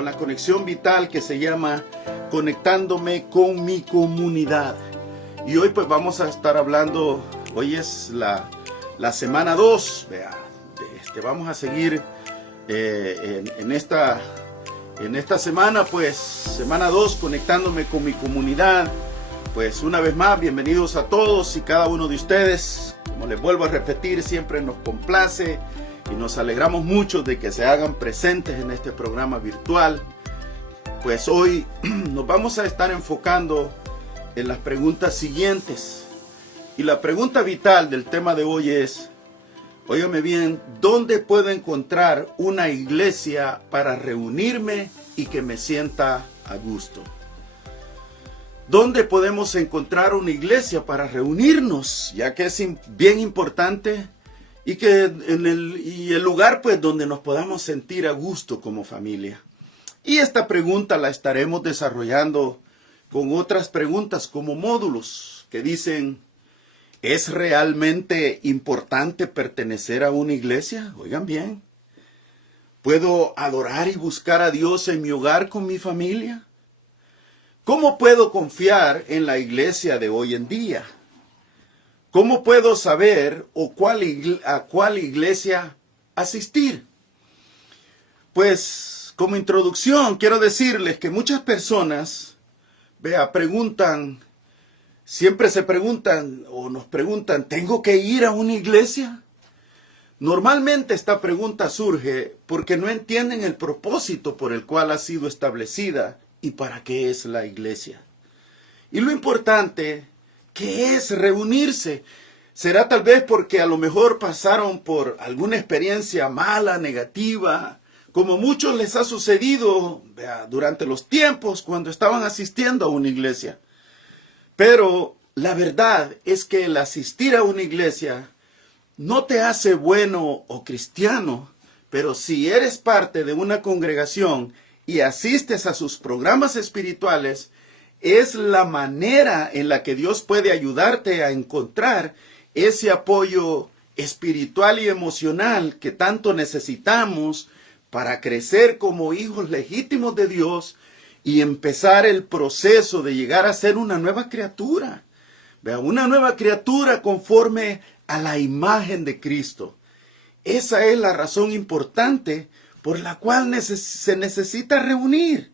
con la conexión vital que se llama Conectándome con mi comunidad. Y hoy pues vamos a estar hablando, hoy es la semana 2, vamos a seguir en esta semana, pues semana 2, conectándome con mi comunidad. Pues una vez más, bienvenidos a todos y cada uno de ustedes. Como les vuelvo a repetir, siempre nos complace y nos alegramos mucho de que se hagan presentes en este programa virtual. Pues hoy nos vamos a estar enfocando en las preguntas siguientes. Y la pregunta vital del tema de hoy es, óigame bien, ¿dónde puedo encontrar una iglesia para reunirme y que me sienta a gusto? ¿Dónde podemos encontrar una iglesia para reunirnos? Ya que es bien importante y que el lugar pues donde nos podamos sentir a gusto como familia. Y esta pregunta la estaremos desarrollando con otras preguntas como módulos que dicen, ¿es realmente importante pertenecer a una iglesia? Oigan bien, ¿puedo adorar y buscar a Dios en mi hogar con mi familia? ¿Cómo puedo confiar en la iglesia de hoy en día? ¿Cómo puedo saber a cuál iglesia asistir? Pues, como introducción, quiero decirles que muchas personas, siempre se preguntan o nos preguntan, ¿tengo que ir a una iglesia? Normalmente esta pregunta surge porque no entienden el propósito por el cual ha sido establecida y para qué es la iglesia. Y lo importante, ¿qué es reunirse? Será tal vez porque a lo mejor pasaron por alguna experiencia mala, negativa, como muchos les ha sucedido durante los tiempos cuando estaban asistiendo a una iglesia. Pero la verdad es que el asistir a una iglesia no te hace bueno o cristiano, pero si eres parte de una congregación y asistes a sus programas espirituales, es la manera en la que Dios puede ayudarte a encontrar ese apoyo espiritual y emocional que tanto necesitamos para crecer como hijos legítimos de Dios y empezar el proceso de llegar a ser una nueva criatura. Una nueva criatura conforme a la imagen de Cristo. Esa es la razón importante por la cual se necesita reunir.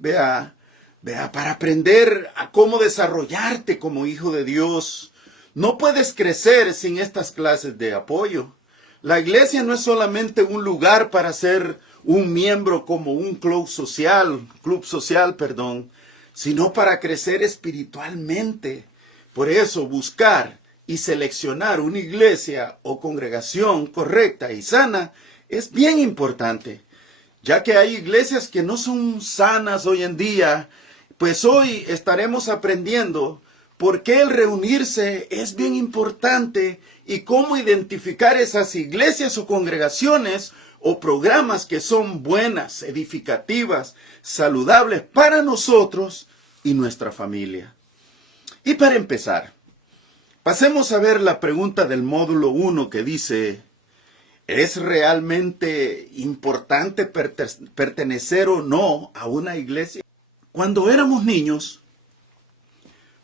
Para aprender a cómo desarrollarte como hijo de Dios. No puedes crecer sin estas clases de apoyo. La iglesia no es solamente un lugar para ser un miembro como un club social, sino para crecer espiritualmente. Por eso buscar y seleccionar una iglesia o congregación correcta y sana es bien importante, ya que hay iglesias que no son sanas hoy en día. Pues hoy estaremos aprendiendo por qué el reunirse es bien importante y cómo identificar esas iglesias o congregaciones o programas que son buenas, edificativas, saludables para nosotros y nuestra familia. Y para empezar, pasemos a ver la pregunta del módulo 1 que dice, ¿es realmente importante pertenecer o no a una iglesia? Cuando éramos niños,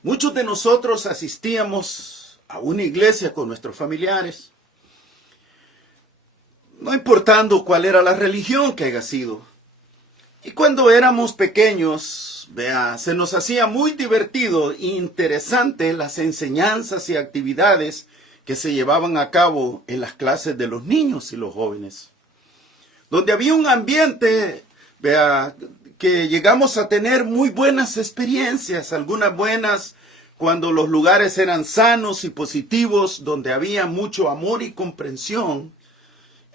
muchos de nosotros asistíamos a una iglesia con nuestros familiares, no importando cuál era la religión que haya sido. Y cuando éramos pequeños, se nos hacía muy divertido e interesante las enseñanzas y actividades que se llevaban a cabo en las clases de los niños y los jóvenes, donde había un ambiente, que llegamos a tener muy buenas experiencias, algunas buenas cuando los lugares eran sanos y positivos, donde había mucho amor y comprensión,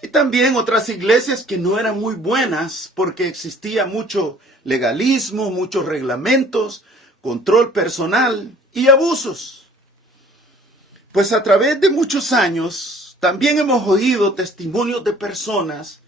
y también otras iglesias que no eran muy buenas porque existía mucho legalismo, muchos reglamentos, control personal y abusos. Pues a través de muchos años también hemos oído testimonios de personas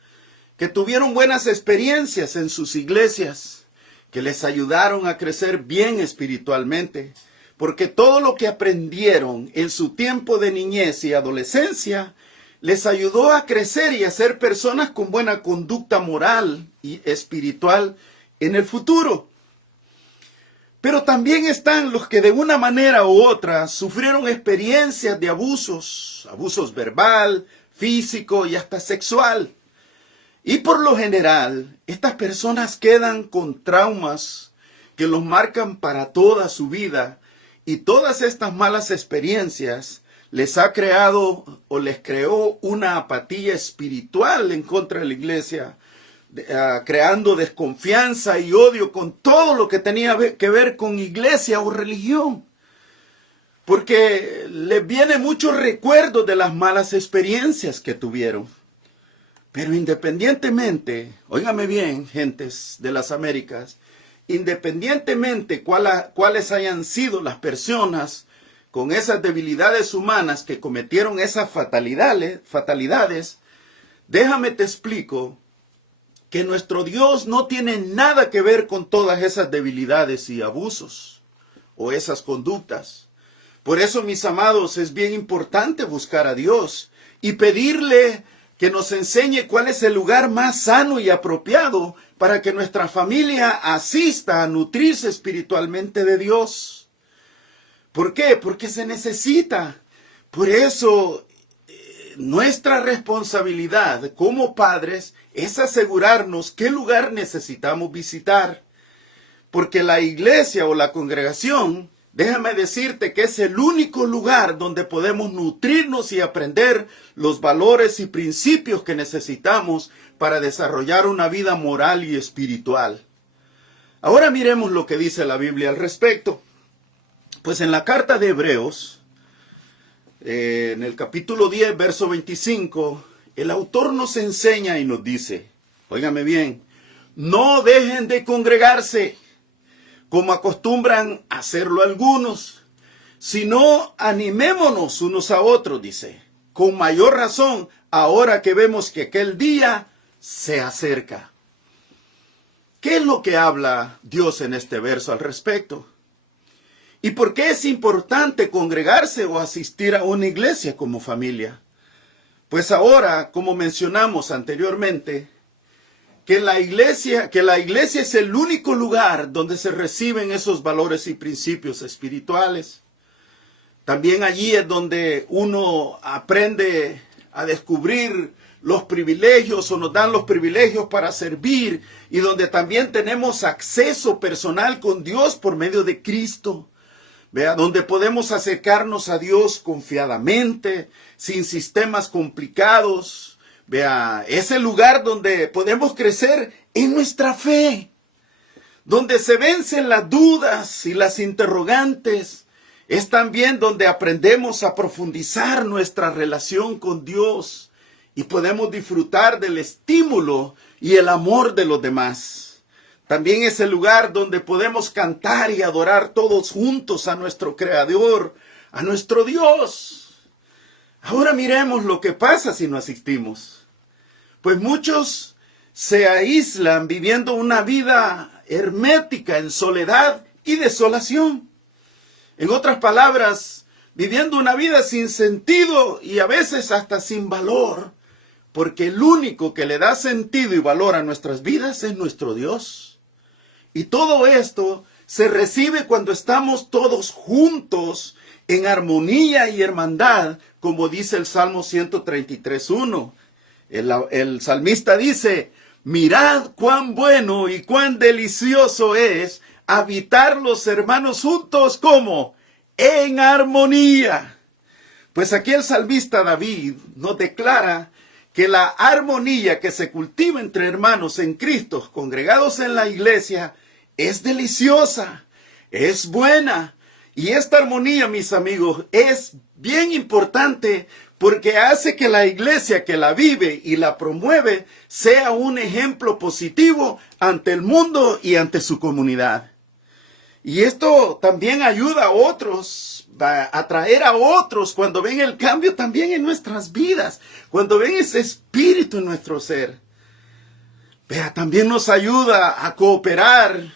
que tuvieron buenas experiencias en sus iglesias, que les ayudaron a crecer bien espiritualmente, porque todo lo que aprendieron en su tiempo de niñez y adolescencia les ayudó a crecer y a ser personas con buena conducta moral y espiritual en el futuro. Pero también están los que de una manera u otra sufrieron experiencias de abusos verbal, físico y hasta sexual. Y por lo general, estas personas quedan con traumas que los marcan para toda su vida, y todas estas malas experiencias les ha creado o les creó una apatía espiritual en contra de la iglesia, creando desconfianza y odio con todo lo que tenía que ver con iglesia o religión. Porque les viene muchos recuerdos de las malas experiencias que tuvieron. Pero independientemente, óigame bien, gentes de las Américas, independientemente cuáles hayan sido las personas con esas debilidades humanas que cometieron esas fatalidades, déjame te explico que nuestro Dios no tiene nada que ver con todas esas debilidades y abusos o esas conductas. Por eso, mis amados, es bien importante buscar a Dios y pedirle que nos enseñe cuál es el lugar más sano y apropiado para que nuestra familia asista a nutrirse espiritualmente de Dios. ¿Por qué? Porque se necesita. Por eso, nuestra responsabilidad como padres es asegurarnos qué lugar necesitamos visitar. Porque la iglesia o la congregación, déjame decirte que es el único lugar donde podemos nutrirnos y aprender los valores y principios que necesitamos para desarrollar una vida moral y espiritual. Ahora miremos lo que dice la Biblia al respecto. Pues en la carta de Hebreos, en el capítulo 10, verso 25, el autor nos enseña y nos dice, óigame bien, no dejen de congregarse, como acostumbran hacerlo algunos, sino animémonos unos a otros, dice, con mayor razón, ahora que vemos que aquel día se acerca. ¿Qué es lo que habla Dios en este verso al respecto? ¿Y por qué es importante congregarse o asistir a una iglesia como familia? Pues ahora, como mencionamos anteriormente, que la iglesia es el único lugar donde se reciben esos valores y principios espirituales. También allí es donde uno aprende a descubrir los privilegios o nos dan los privilegios para servir, y donde también tenemos acceso personal con Dios por medio de Cristo. Vea, donde podemos acercarnos a Dios confiadamente, sin sistemas complicados. Vea, es el lugar donde podemos crecer en nuestra fe, donde se vencen las dudas y las interrogantes. Es también donde aprendemos a profundizar nuestra relación con Dios y podemos disfrutar del estímulo y el amor de los demás. También es el lugar donde podemos cantar y adorar todos juntos a nuestro Creador, a nuestro Dios. Ahora miremos lo que pasa si no asistimos. Pues muchos se aíslan viviendo una vida hermética en soledad y desolación. En otras palabras, viviendo una vida sin sentido y a veces hasta sin valor, porque el único que le da sentido y valor a nuestras vidas es nuestro Dios. Y todo esto se recibe cuando estamos todos juntos en armonía y hermandad, como dice el Salmo 133:1. El salmista dice, mirad cuán bueno y cuán delicioso es habitar los hermanos juntos, como en armonía. Pues aquí el salmista David nos declara que la armonía que se cultiva entre hermanos en Cristo, congregados en la iglesia, es deliciosa, es buena. Y esta armonía, mis amigos, es bien importante porque hace que la iglesia que la vive y la promueve sea un ejemplo positivo ante el mundo y ante su comunidad. Y esto también ayuda a otros, a atraer a otros cuando ven el cambio también en nuestras vidas, cuando ven ese espíritu en nuestro ser. Vea, también nos ayuda a cooperar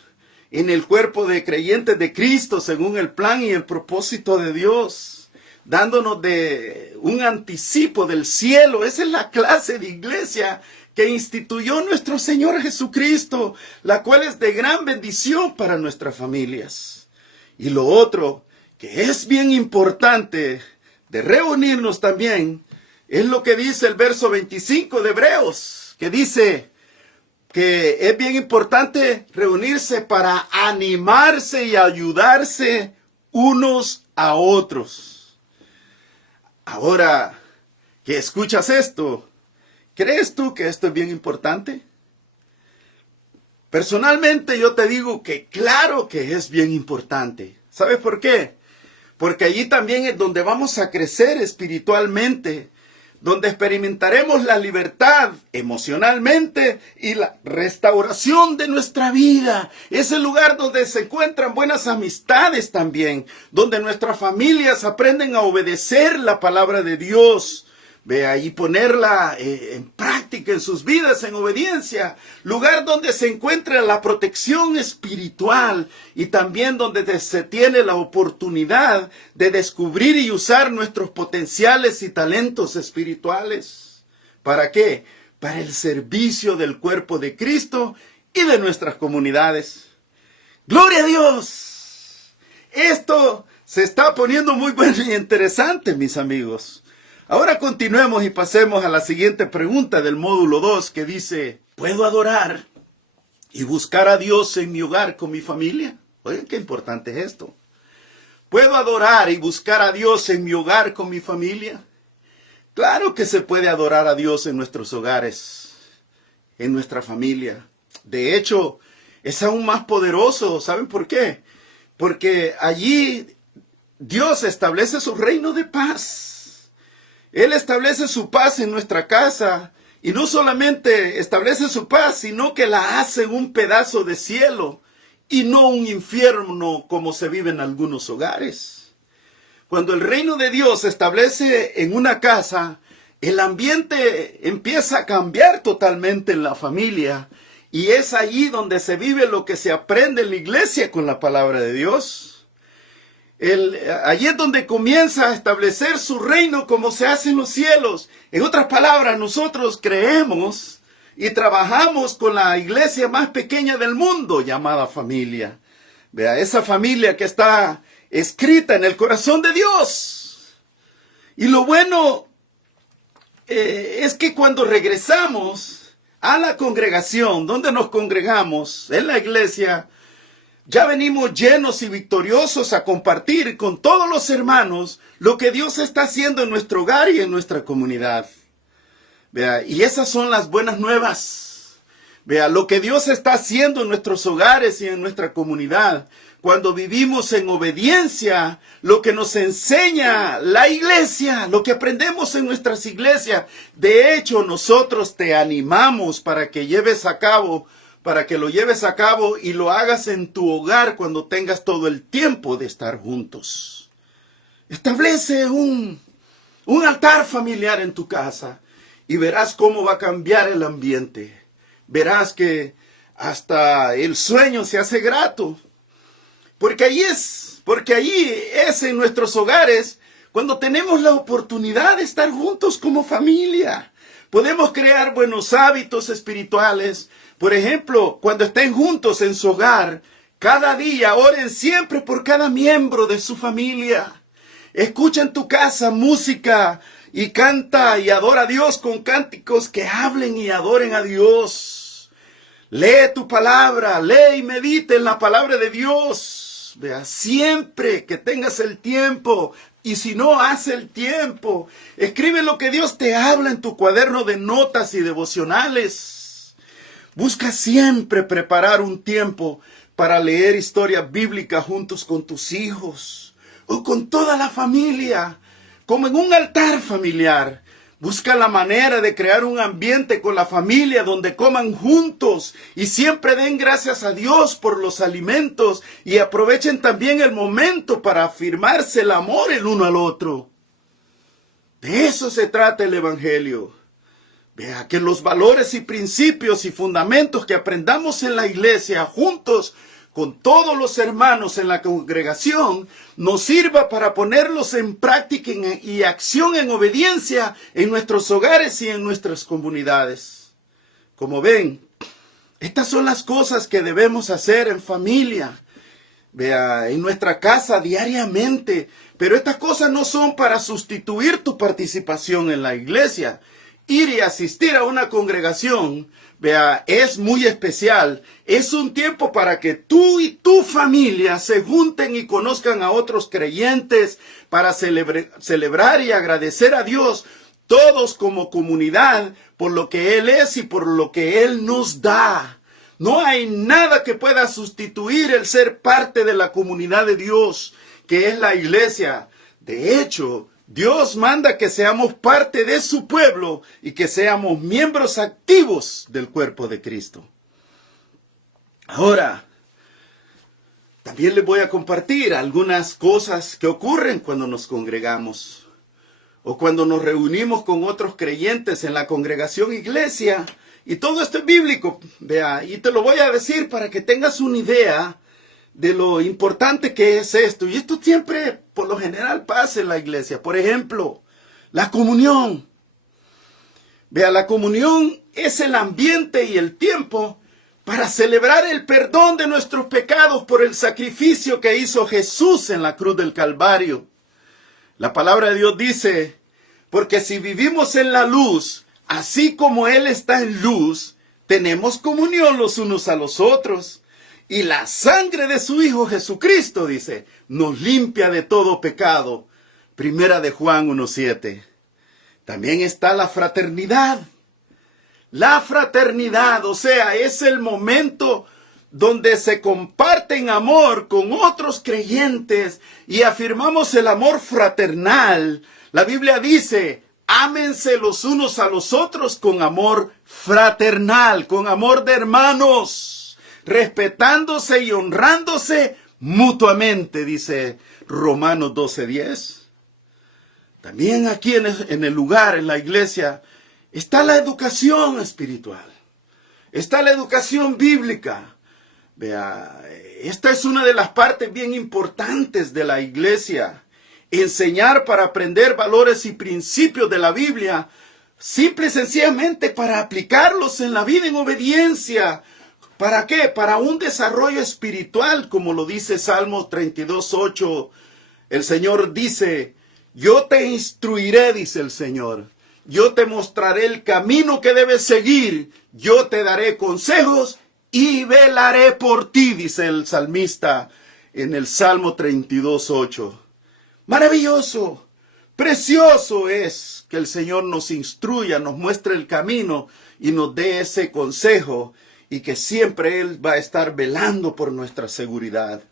en el cuerpo de creyentes de Cristo según el plan y el propósito de Dios. dándonos de un anticipo del cielo. Esa es la clase de iglesia que instituyó nuestro Señor Jesucristo, la cual es de gran bendición para nuestras familias. Y lo otro, que es bien importante de reunirnos también, es lo que dice el verso 25 de Hebreos, que dice que es bien importante reunirse para animarse y ayudarse unos a otros. Ahora que escuchas esto, ¿crees tú que esto es bien importante? Personalmente yo te digo que claro que es bien importante. ¿Sabes por qué? Porque allí también es donde vamos a crecer espiritualmente, donde experimentaremos la libertad emocionalmente y la restauración de nuestra vida. Es el lugar donde se encuentran buenas amistades también, donde nuestras familias aprenden a obedecer la palabra de Dios. Vea, y ponerla en práctica en sus vidas, en obediencia. Lugar donde se encuentra la protección espiritual y también donde se tiene la oportunidad de descubrir y usar nuestros potenciales y talentos espirituales. ¿Para qué? Para el servicio del cuerpo de Cristo y de nuestras comunidades. ¡Gloria a Dios! Esto se está poniendo muy bueno y interesante, mis amigos. Ahora continuemos y pasemos a la siguiente pregunta del módulo 2 que dice, ¿puedo adorar y buscar a Dios en mi hogar con mi familia? Oigan, qué importante es esto. ¿Puedo adorar y buscar a Dios en mi hogar con mi familia? Claro que se puede adorar a Dios en nuestros hogares, en nuestra familia. De hecho, es aún más poderoso. ¿Saben por qué? Porque allí Dios establece su reino de paz. Él establece su paz en nuestra casa y no solamente establece su paz, sino que la hace un pedazo de cielo y no un infierno como se vive en algunos hogares. Cuando el reino de Dios se establece en una casa, el ambiente empieza a cambiar totalmente en la familia y es allí donde se vive lo que se aprende en la iglesia con la palabra de Dios. Allí es donde comienza a establecer su reino como se hace en los cielos. En otras palabras, nosotros creemos y trabajamos con la iglesia más pequeña del mundo, llamada familia. Vea, esa familia que está escrita en el corazón de Dios. Y lo bueno es que cuando regresamos a la congregación, donde nos congregamos, en la iglesia, ya venimos llenos y victoriosos a compartir con todos los hermanos lo que Dios está haciendo en nuestro hogar y en nuestra comunidad. Vea, y esas son las buenas nuevas. Vea, lo que Dios está haciendo en nuestros hogares y en nuestra comunidad. Cuando vivimos en obediencia, lo que nos enseña la iglesia, lo que aprendemos en nuestras iglesias. De hecho, nosotros te animamos para que lo lleves a cabo y lo hagas en tu hogar cuando tengas todo el tiempo de estar juntos. Establece un altar familiar en tu casa y verás cómo va a cambiar el ambiente. Verás que hasta el sueño se hace grato. Porque allí es en nuestros hogares cuando tenemos la oportunidad de estar juntos como familia. Podemos crear buenos hábitos espirituales. Por ejemplo, cuando estén juntos en su hogar, cada día oren siempre por cada miembro de su familia. Escucha en tu casa música y canta y adora a Dios con cánticos que hablen y adoren a Dios. Lee tu palabra, lee y medite en la palabra de Dios. Vea, siempre que tengas el tiempo. Y si no, haz el tiempo. Escribe lo que Dios te habla en tu cuaderno de notas y devocionales. Busca siempre preparar un tiempo para leer historias bíblicas juntos con tus hijos o con toda la familia, como en un altar familiar. Busca la manera de crear un ambiente con la familia donde coman juntos y siempre den gracias a Dios por los alimentos y aprovechen también el momento para afirmarse el amor el uno al otro. De eso se trata el Evangelio. Vea que los valores y principios y fundamentos que aprendamos en la iglesia juntos con todos los hermanos en la congregación nos sirva para ponerlos en práctica y acción en obediencia en nuestros hogares y en nuestras comunidades. Como ven, estas son las cosas que debemos hacer en familia, en nuestra casa diariamente. Pero estas cosas no son para sustituir tu participación en la iglesia. Ir y asistir a una congregación, es muy especial. Es un tiempo para que tú y tu familia se junten y conozcan a otros creyentes para celebrar y agradecer a Dios, todos como comunidad, por lo que Él es y por lo que Él nos da. No hay nada que pueda sustituir el ser parte de la comunidad de Dios, que es la iglesia. De hecho, Dios manda que seamos parte de su pueblo y que seamos miembros activos del cuerpo de Cristo. Ahora, también les voy a compartir algunas cosas que ocurren cuando nos congregamos o cuando nos reunimos con otros creyentes en la congregación iglesia. Y todo esto es bíblico, y te lo voy a decir para que tengas una idea de lo importante que es esto. Y esto siempre, por lo general, pasa en la iglesia. Por ejemplo, la comunión. La comunión es el ambiente y el tiempo para celebrar el perdón de nuestros pecados por el sacrificio que hizo Jesús en la cruz del Calvario. La palabra de Dios dice, porque si vivimos en la luz, así como Él está en luz, tenemos comunión los unos a los otros. Y la sangre de su Hijo Jesucristo, dice, nos limpia de todo pecado. Primera de Juan 1:7. También está la fraternidad. La fraternidad, o sea, es el momento donde se comparten amor con otros creyentes y afirmamos el amor fraternal. La Biblia dice, ámense los unos a los otros con amor fraternal, con amor de hermanos, respetándose y honrándose mutuamente, dice Romanos 12:10. También aquí en el lugar, en la iglesia, está la educación espiritual, está la educación bíblica. Esta es una de las partes bien importantes de la iglesia. Enseñar para aprender valores y principios de la Biblia, simple y sencillamente para aplicarlos en la vida en obediencia. ¿Para qué? Para un desarrollo espiritual, como lo dice Salmos 32:8. El Señor dice, yo te instruiré, dice el Señor. Yo te mostraré el camino que debes seguir. Yo te daré consejos y velaré por ti, dice el salmista en el Salmo 32:8. Maravilloso, precioso es que el Señor nos instruya, nos muestre el camino y nos dé ese consejo y que siempre Él va a estar velando por nuestra seguridad.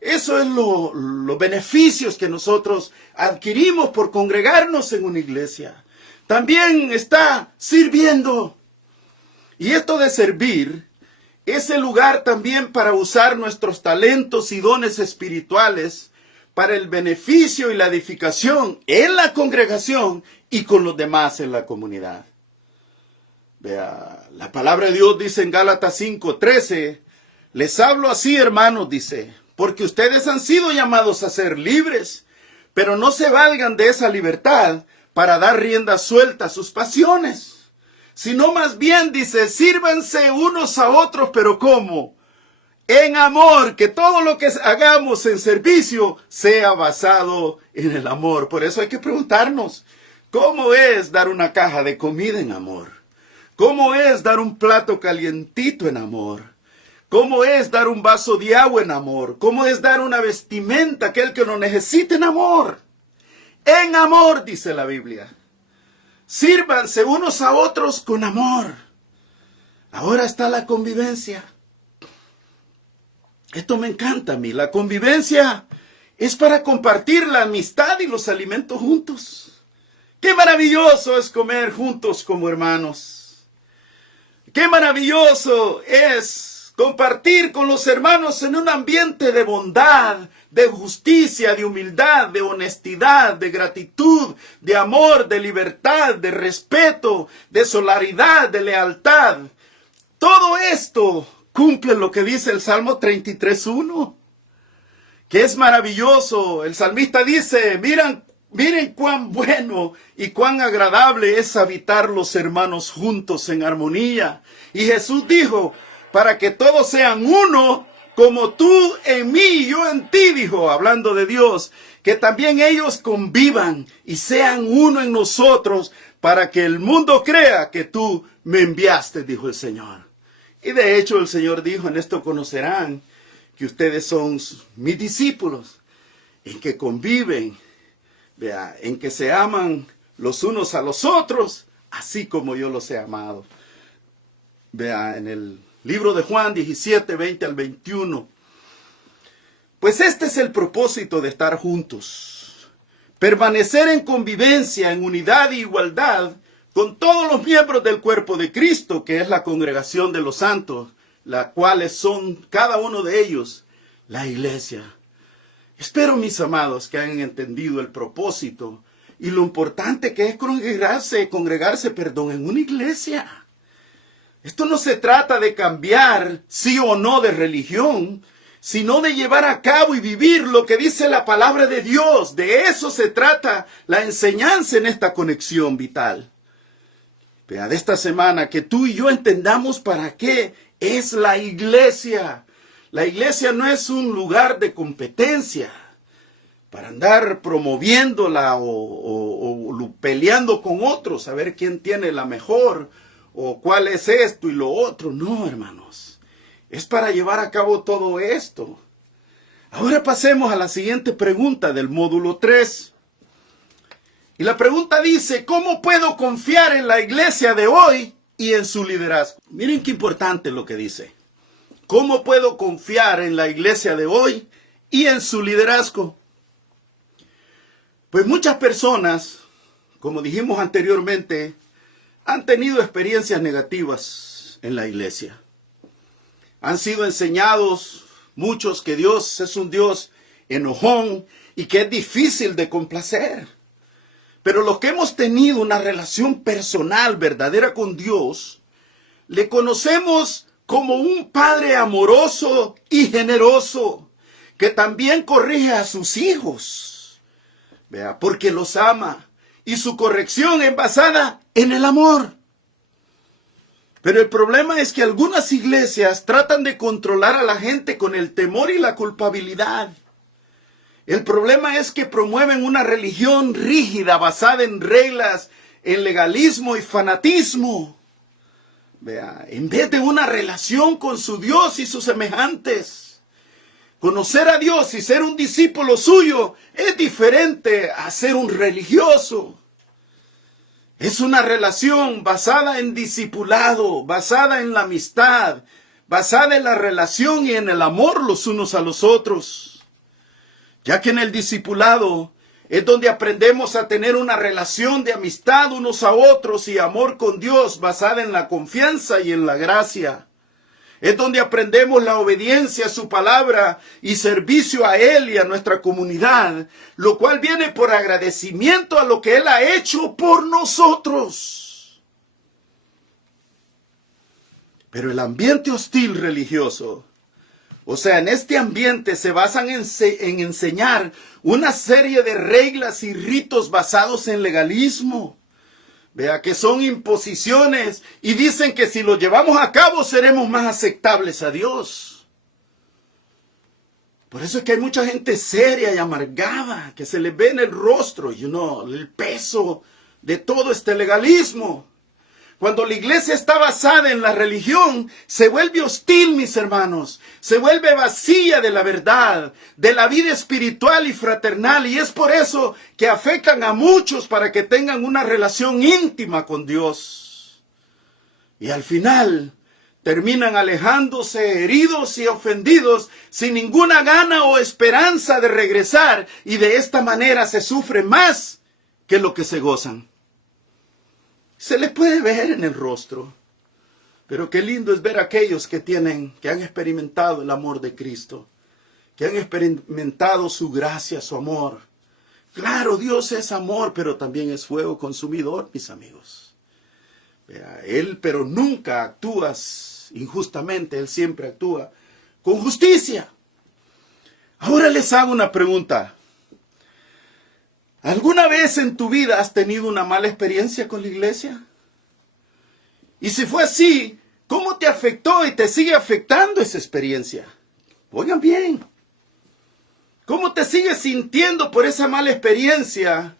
Eso es los beneficios que nosotros adquirimos por congregarnos en una iglesia. También está sirviendo. Y esto de servir es el lugar también para usar nuestros talentos y dones espirituales para el beneficio y la edificación en la congregación y con los demás en la comunidad. La palabra de Dios dice en Gálatas 5:13, les hablo así, hermanos, dice, porque ustedes han sido llamados a ser libres, pero no se valgan de esa libertad para dar rienda suelta a sus pasiones, sino más bien, dice, sírvanse unos a otros, pero ¿cómo? En amor, que todo lo que hagamos en servicio sea basado en el amor. Por eso hay que preguntarnos, ¿cómo es dar una caja de comida en amor? ¿Cómo es dar un plato calientito en amor? ¿Cómo es dar un vaso de agua en amor? ¿Cómo es dar una vestimenta a aquel que lo necesite en amor? En amor, dice la Biblia. Sírvanse unos a otros con amor. Ahora está la convivencia. Esto me encanta a mí. La convivencia es para compartir la amistad y los alimentos juntos. ¡Qué maravilloso es comer juntos como hermanos! ¡Qué maravilloso es compartir con los hermanos en un ambiente de bondad, de justicia, de humildad, de honestidad, de gratitud, de amor, de libertad, de respeto, de solidaridad, de lealtad? Todo esto cumple lo que dice el Salmo 33:1, que es maravilloso. El salmista dice, miren cuán bueno y cuán agradable es habitar los hermanos juntos en armonía. Y Jesús dijo, para que todos sean uno, como tú en mí y yo en ti, dijo, hablando de Dios, que también ellos convivan y sean uno en nosotros, para que el mundo crea que tú me enviaste, dijo el Señor. Y de hecho el Señor dijo, en esto conocerán que ustedes son mis discípulos, en que conviven, vea, en que se aman los unos a los otros, así como yo los he amado. Vea, en el libro de Juan 17, 20 al 21. Pues este es el propósito de estar juntos. Permanecer en convivencia, en unidad e igualdad con todos los miembros del cuerpo de Cristo, que es la congregación de los santos, las cuales son cada uno de ellos la iglesia. Espero, mis amados, que hayan entendido el propósito y lo importante que es congregarse, en una iglesia. Esto no se trata de cambiar sí o no de religión, sino de llevar a cabo y vivir lo que dice la palabra de Dios. De eso se trata la enseñanza en esta conexión vital. Vea, de esta semana, que tú y yo entendamos para qué es la iglesia. La iglesia no es un lugar de competencia para andar promoviéndola o peleando con otros, a ver quién tiene la mejor o cuál es esto y lo otro. No, hermanos, es para llevar a cabo todo esto. Ahora pasemos a la siguiente pregunta del módulo 3. Y la pregunta dice, ¿cómo puedo confiar en la iglesia de hoy y en su liderazgo? Miren qué importante lo que dice. ¿Cómo puedo confiar en la iglesia de hoy y en su liderazgo? Pues muchas personas, como dijimos anteriormente, han tenido experiencias negativas en la iglesia. Han sido enseñados muchos que Dios es un Dios enojón y que es difícil de complacer. Pero los que hemos tenido una relación personal verdadera con Dios, le conocemos como un Padre amoroso y generoso, que también corrige a sus hijos, vea, porque los ama, y su corrección es basada en el amor. Pero el problema es que algunas iglesias tratan de controlar a la gente con el temor y la culpabilidad. El problema es que promueven una religión rígida basada en reglas, en legalismo y fanatismo. Vea, en vez de una relación con su Dios y sus semejantes. Conocer a Dios y ser un discípulo suyo es diferente a ser un religioso. Es una relación basada en discipulado, basada en la amistad, basada en la relación y en el amor los unos a los otros. Ya que en el discipulado es donde aprendemos a tener una relación de amistad unos a otros y amor con Dios basada en la confianza y en la gracia. Es donde aprendemos la obediencia a su palabra y servicio a Él y a nuestra comunidad, lo cual viene por agradecimiento a lo que Él ha hecho por nosotros. Pero el ambiente hostil religioso, o sea, en este ambiente se basan en enseñar una serie de reglas y ritos basados en legalismo. Vea, que son imposiciones y dicen que si lo llevamos a cabo seremos más aceptables a Dios. Por eso es que hay mucha gente seria y amargada que se le ve en el rostro, el peso de todo este legalismo. Cuando la iglesia está basada en la religión, se vuelve hostil, mis hermanos. Se vuelve vacía de la verdad, de la vida espiritual y fraternal. Y es por eso que afectan a muchos para que tengan una relación íntima con Dios. Y al final terminan alejándose, heridos y ofendidos, sin ninguna gana o esperanza de regresar. Y de esta manera se sufre más que lo que se gozan. Se les puede ver en el rostro, pero qué lindo es ver a aquellos que han experimentado el amor de Cristo, que han experimentado su gracia, su amor. Claro, Dios es amor, pero también es fuego consumidor, mis amigos. Vea, Él, pero nunca actúas injustamente, Él siempre actúa con justicia. Ahora les hago una pregunta. ¿Alguna vez en tu vida has tenido una mala experiencia con la iglesia? Y si fue así, ¿cómo te afectó y te sigue afectando esa experiencia? Oigan bien. ¿Cómo te sigues sintiendo por esa mala experiencia?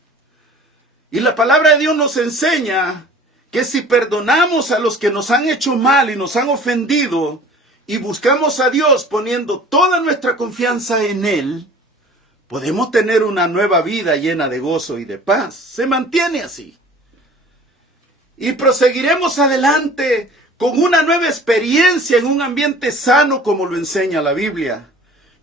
Y la palabra de Dios nos enseña que si perdonamos a los que nos han hecho mal y nos han ofendido y buscamos a Dios poniendo toda nuestra confianza en Él, podemos tener una nueva vida llena de gozo y de paz. Se mantiene así. Y proseguiremos adelante con una nueva experiencia en un ambiente sano como lo enseña la Biblia.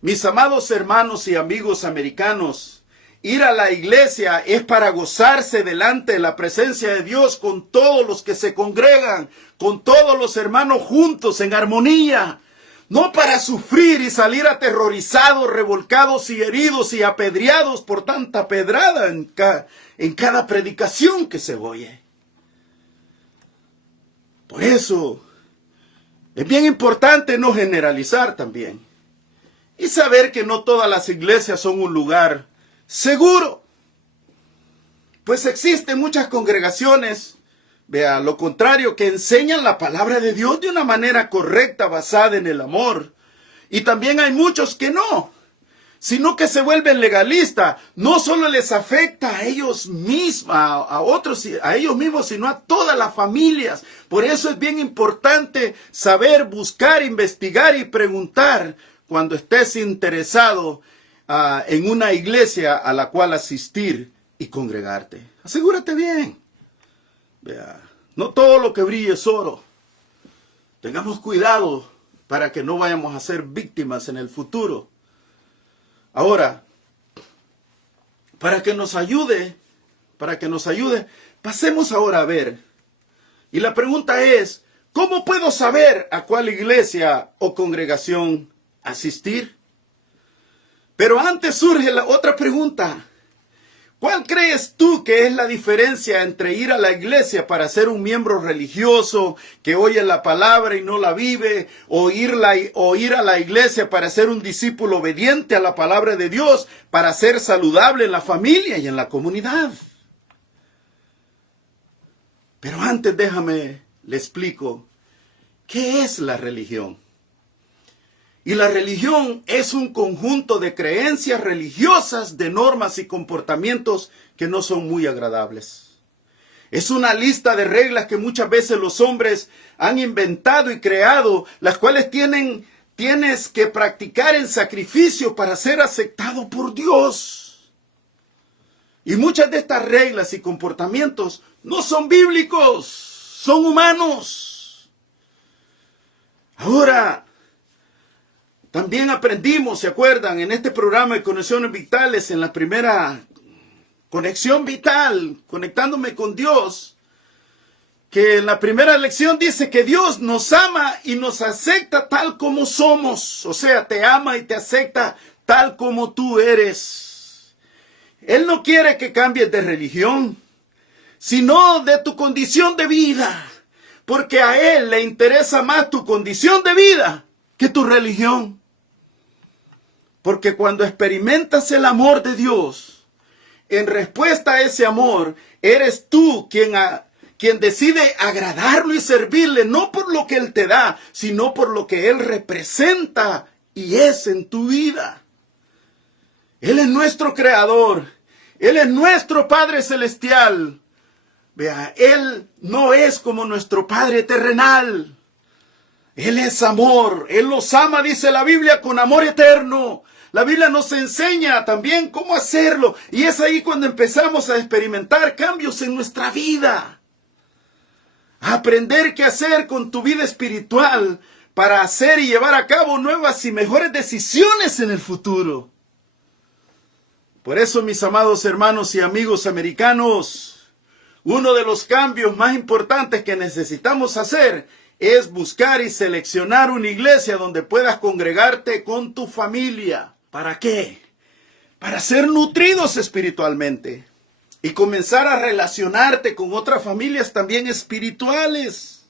Mis amados hermanos y amigos americanos, ir a la iglesia es para gozarse delante de la presencia de Dios con todos los que se congregan, con todos los hermanos juntos en armonía. No para sufrir y salir aterrorizados, revolcados y heridos y apedreados por tanta pedrada en cada predicación que se oye. Por eso es bien importante no generalizar también. Y saber que no todas las iglesias son un lugar seguro. Pues existen muchas congregaciones, vea, lo contrario, que enseñan la palabra de Dios de una manera correcta, basada en el amor. Y también hay muchos que no, sino que se vuelven legalistas. No solo les afecta a ellos mismos, a otros, a ellos mismos, sino a todas las familias. Por eso es bien importante saber, buscar, investigar y preguntar cuando estés interesado en una iglesia a la cual asistir y congregarte. Asegúrate bien. Vea, no todo lo que brille es oro. Tengamos cuidado para que no vayamos a ser víctimas en el futuro. Ahora, para que nos ayude, pasemos ahora a ver. Y la pregunta es, ¿cómo puedo saber a cuál iglesia o congregación asistir? Pero antes surge la otra pregunta. ¿Cuál crees tú que es la diferencia entre ir a la iglesia para ser un miembro religioso que oye la palabra y no la vive, o ir a la iglesia para ser un discípulo obediente a la palabra de Dios, para ser saludable en la familia y en la comunidad? Pero antes déjame, le explico, ¿qué es la religión? Y la religión es un conjunto de creencias religiosas, de normas y comportamientos que no son muy agradables. Es una lista de reglas que muchas veces los hombres han inventado y creado, las cuales tienes que practicar en sacrificio para ser aceptado por Dios. Y muchas de estas reglas y comportamientos no son bíblicos, son humanos. Ahora, también aprendimos, ¿se acuerdan? En este programa de Conexiones Vitales, en la primera conexión vital, conectándome con Dios, que en la primera lección dice que Dios nos ama y nos acepta tal como somos. O sea, te ama y te acepta tal como tú eres. Él no quiere que cambies de religión, sino de tu condición de vida. Porque a Él le interesa más tu condición de vida que tu religión. Porque cuando experimentas el amor de Dios, en respuesta a ese amor, eres tú quien decide agradarlo y servirle, no por lo que Él te da, sino por lo que Él representa y es en tu vida. Él es nuestro creador. Él es nuestro Padre celestial. Vea, Él no es como nuestro Padre terrenal. Él es amor. Él los ama, dice la Biblia, con amor eterno. La Biblia nos enseña también cómo hacerlo. Y es ahí cuando empezamos a experimentar cambios en nuestra vida. A aprender qué hacer con tu vida espiritual para hacer y llevar a cabo nuevas y mejores decisiones en el futuro. Por eso, mis amados hermanos y amigos americanos, uno de los cambios más importantes que necesitamos hacer es buscar y seleccionar una iglesia donde puedas congregarte con tu familia. ¿Para qué? Para ser nutridos espiritualmente y comenzar a relacionarte con otras familias también espirituales.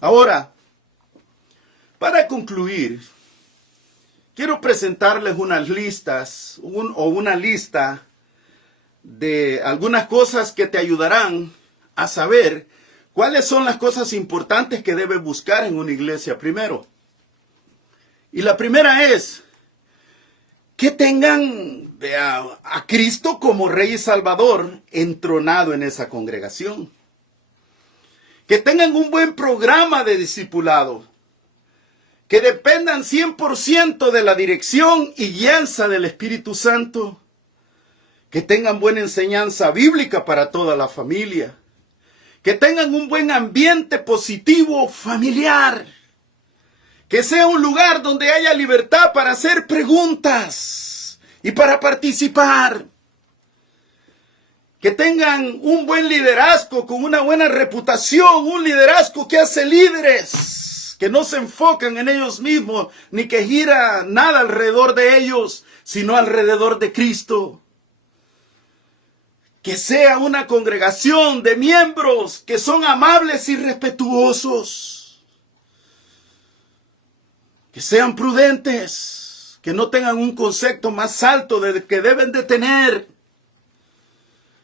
Ahora, Para concluir, quiero presentarles unas listas, una lista de algunas cosas que te ayudarán a saber cuáles son las cosas importantes que debes buscar en una iglesia primero. Y la primera es que tengan a Cristo como Rey y Salvador entronado en esa congregación. Que tengan un buen programa de discipulado. Que dependan 100% de la dirección y guianza del Espíritu Santo. Que tengan buena enseñanza bíblica para toda la familia. Que tengan un buen ambiente positivo familiar. Que sea un lugar donde haya libertad para hacer preguntas y para participar. Que tengan un buen liderazgo con una buena reputación, un liderazgo que hace líderes, que no se enfocan en ellos mismos, ni que gira nada alrededor de ellos, sino alrededor de Cristo. Que sea una congregación de miembros que son amables y respetuosos. Que sean prudentes, que no tengan un concepto más alto de que deben de tener.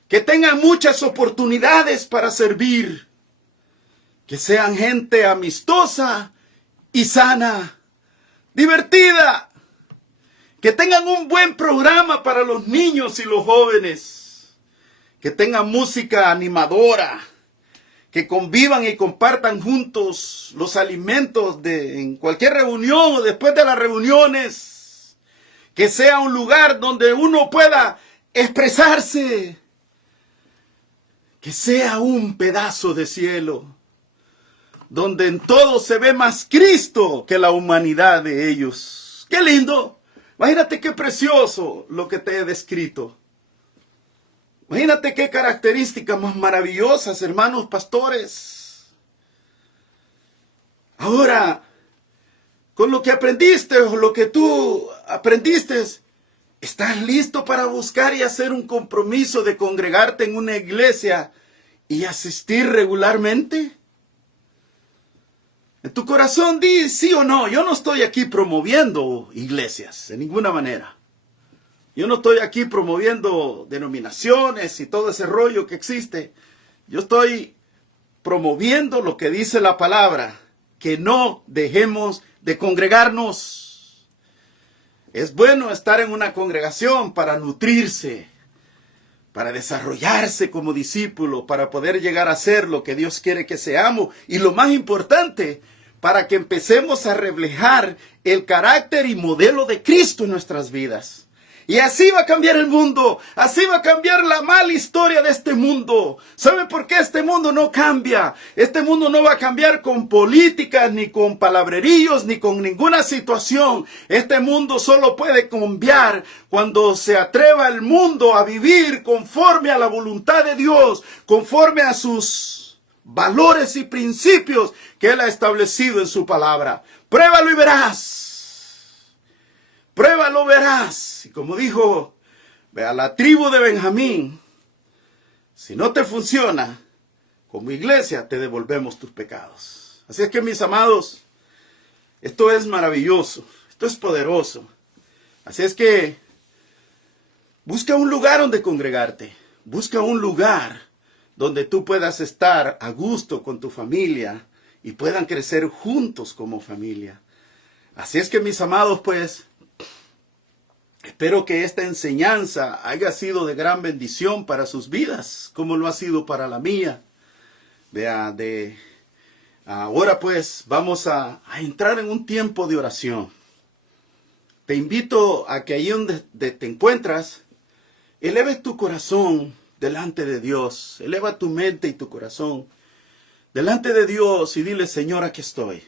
Que tengan muchas oportunidades para servir. Que sean gente amistosa y sana, divertida. Que tengan un buen programa para los niños y los jóvenes. Que tengan música animadora. Que convivan y compartan juntos los alimentos en cualquier reunión o después de las reuniones. Que sea un lugar donde uno pueda expresarse. Que sea un pedazo de cielo, donde en todo se ve más Cristo que la humanidad de ellos. ¡Qué lindo! Imagínate qué precioso lo que te he descrito. Imagínate qué características más maravillosas, hermanos pastores. Ahora, con lo que aprendiste o lo que tú aprendiste, ¿estás listo para buscar y hacer un compromiso de congregarte en una iglesia y asistir regularmente? En tu corazón di sí o no. Yo no estoy aquí promoviendo iglesias, de ninguna manera. Yo no estoy aquí promoviendo denominaciones y todo ese rollo que existe. Yo estoy promoviendo lo que dice la palabra, que no dejemos de congregarnos. Es bueno estar en una congregación para nutrirse, para desarrollarse como discípulo, para poder llegar a ser lo que Dios quiere que seamos. Y lo más importante, para que empecemos a reflejar el carácter y modelo de Cristo en nuestras vidas. Y así va a cambiar el mundo. Así va a cambiar la mala historia de este mundo. ¿Sabe por qué este mundo no cambia? Este mundo no va a cambiar con políticas, ni con palabreríos, ni con ninguna situación. Este mundo solo puede cambiar cuando se atreva el mundo a vivir conforme a la voluntad de Dios, conforme a sus valores y principios que Él ha establecido en su palabra. Pruébalo y verás. Pruébalo, verás. Y como dijo a la tribu de Benjamín, si no te funciona, como iglesia te devolvemos tus pecados. Así es que, mis amados, esto es maravilloso, esto es poderoso. Así es que busca un lugar donde congregarte. Busca un lugar donde tú puedas estar a gusto con tu familia y puedan crecer juntos como familia. Así es que, mis amados, pues, espero que esta enseñanza haya sido de gran bendición para sus vidas, como lo ha sido para la mía. Ahora pues vamos a entrar en un tiempo de oración. Te invito a que ahí donde te encuentras, eleves tu corazón delante de Dios. Eleva tu mente y tu corazón delante de Dios y dile: Señor, aquí estoy.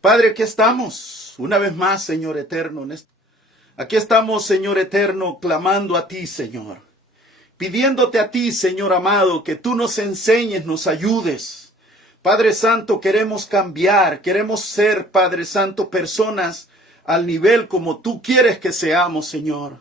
Padre, aquí estamos una vez más, Señor eterno, aquí estamos, Señor eterno, clamando a ti, Señor. Pidiéndote a ti, Señor amado, que tú nos enseñes, nos ayudes. Padre Santo, queremos cambiar, queremos ser, Padre Santo, personas al nivel como tú quieres que seamos, Señor.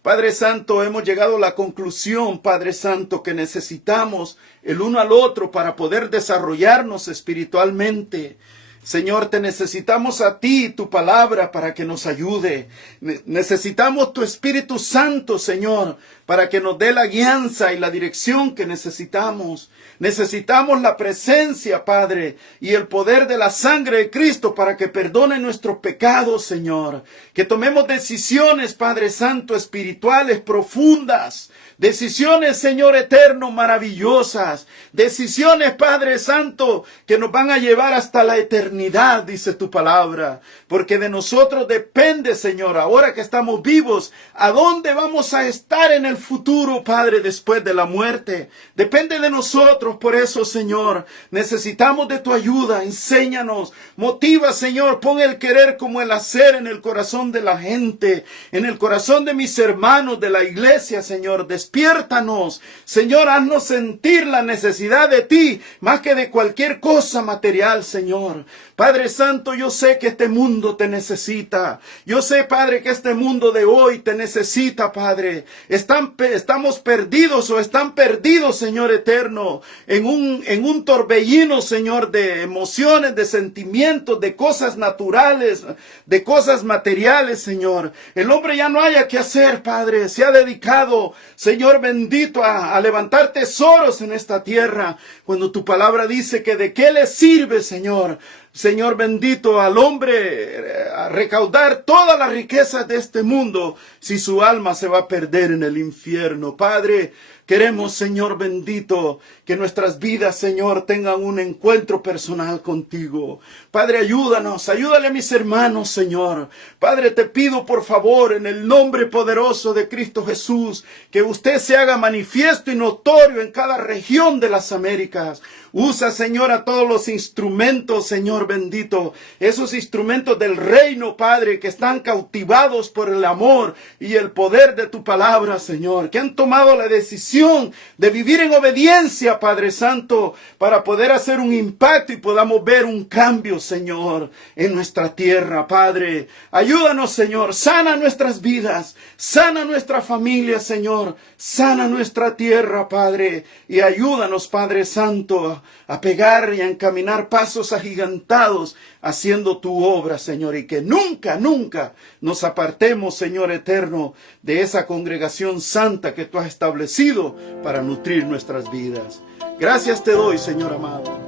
Padre Santo, hemos llegado a la conclusión, Padre Santo, que necesitamos el uno al otro para poder desarrollarnos espiritualmente. Señor, te necesitamos a ti, tu palabra, para que nos ayude. Necesitamos tu Espíritu Santo, Señor, para que nos dé la guianza y la dirección que necesitamos. Necesitamos la presencia, Padre, y el poder de la sangre de Cristo para que perdone nuestros pecados, Señor. Que tomemos decisiones, Padre Santo, espirituales, profundas. Decisiones, Señor eterno, maravillosas. Decisiones, Padre Santo, que nos van a llevar hasta la eternidad, dice tu palabra. Porque de nosotros depende, Señor, ahora que estamos vivos, a dónde vamos a estar en el futuro, Padre, después de la muerte. Depende de nosotros, por eso, Señor, necesitamos de tu ayuda. Enséñanos, motiva, Señor, pon el querer como el hacer en el corazón de la gente, en el corazón de mis hermanos de la iglesia, Señor. Despiértanos, Señor, haznos sentir la necesidad de ti, más que de cualquier cosa material, Señor. Padre Santo, yo sé que este mundo te necesita. Yo sé, Padre, que este mundo de hoy te necesita, Padre. Estamos perdidos o están perdidos, Señor eterno, en un torbellino, Señor, de emociones, de sentimientos, de cosas naturales, de cosas materiales, Señor. El hombre ya no haya que hacer, Padre. Se ha dedicado, Señor bendito, a levantar tesoros en esta tierra, cuando tu palabra dice que de qué le sirve, Señor. Señor bendito, al hombre a recaudar todas las riquezas de este mundo, si su alma se va a perder en el infierno. Padre, queremos, Señor bendito, que nuestras vidas, Señor, tengan un encuentro personal contigo. Padre, ayúdanos, ayúdale a mis hermanos, Señor. Padre, te pido, por favor, en el nombre poderoso de Cristo Jesús, que usted se haga manifiesto y notorio en cada región de las Américas. Usa, Señor, a todos los instrumentos, Señor bendito, esos instrumentos del reino, Padre, que están cautivados por el amor y el poder de tu palabra, Señor, que han tomado la decisión de vivir en obediencia, Padre Santo, para poder hacer un impacto y podamos ver un cambio, Señor, en nuestra tierra, Padre. Ayúdanos, Señor, sana nuestras vidas, sana nuestra familia, Señor, sana nuestra tierra, Padre, y ayúdanos, Padre Santo, a pegar y a encaminar pasos agigantados haciendo tu obra, Señor, y que nunca, nunca nos apartemos, Señor eterno, de esa congregación santa que tú has establecido para nutrir nuestras vidas. Gracias te doy, Señor amado.